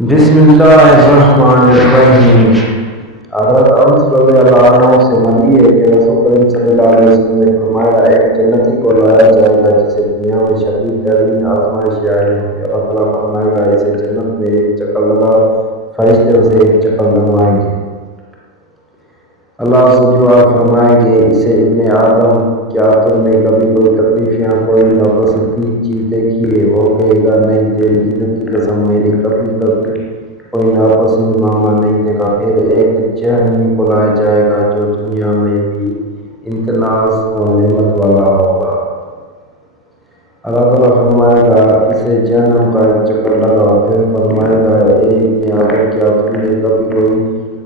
بسم اللہ الرحمن الرحیم۔ حضرت انس رضی اللہ عنہ سے مروی ہے کہ رسول کریم صلی اللہ علیہ وسلم نے فرمایا، ایک جنتی کو لایا جائے گا جسے دنیا میں شدید ترین آزمائش آئی ہوگی۔ اللہ تعالیٰ فرمائے گا، اسے جنت میں ایک چکر لگا، فرشتے اسے ایک چکر لگوائیں گے۔ اللہ سے جواب فرمائیں گے، اسے ابن آدم، کیا تم نے کبھی کوئی تکلیف یا کوئی ناپسندیدہ چیز دیکھی ہے؟ وہ کہے گا، نہیں، تیری عزت کی قسم، میں نے کبھی کوئی ناپسند معاملہ نہیں دیکھا۔ پھر ایک جہنمی کو لایا جائے گا جو دنیا میں بھی انتناز و نعمت والا ہوگا۔ اللہ تعالیٰ فرمائے گا، اسے جہنم کا ایک چکر لگا۔ پھر فرمائے گا، اے ابن آدم، کیا تم نے کبھی کوئی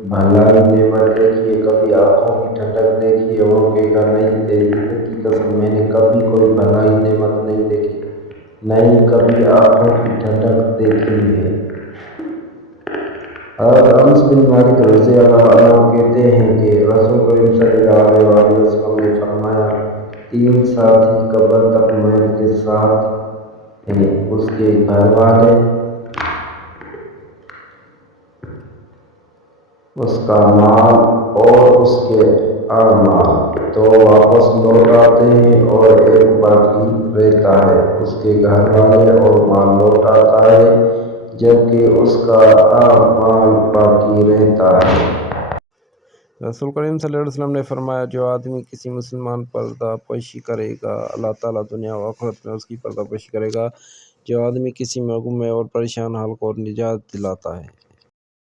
بھلائی نعمت دیکھی ہے؟ کبھی آنکھوں کی ٹھنڈک دیکھی ہے؟ وہ کہے گا، نہیں، تیری عزت کی قسم، میں نے کبھی کوئی بھلائی نعمت نہیں دیکھی، نہیں کبھی آنکھوں کی ٹھنڈک دیکھی ہے۔ حضرت انس بن مالک رضی اللہ عنہ کہتے ہیں کہ رسول کریم صلی اللہ علیہ وسلم نے فرمایا، تین ساتھی قبر تک میت کے ساتھ ہیں، اس کے گھر والے، اس کا مال اور اس کے اعمال، تو واپس لوٹ آتے ہیں اور ایک باقی رہتا ہے۔ اس کے گھر والے اور مال لوٹ آتا ہے جبکہ اس کا اعمال باقی رہتا ہے۔ رسول کریم صلی اللہ علیہ وسلم نے فرمایا، جو آدمی کسی مسلمان پردہ پوشی کرے گا، اللہ تعالیٰ دنیا و آخرت میں اس کی پردہ پوشی کرے گا۔ جو آدمی کسی مغموم اور پریشان حال کو نجات دلاتا ہے،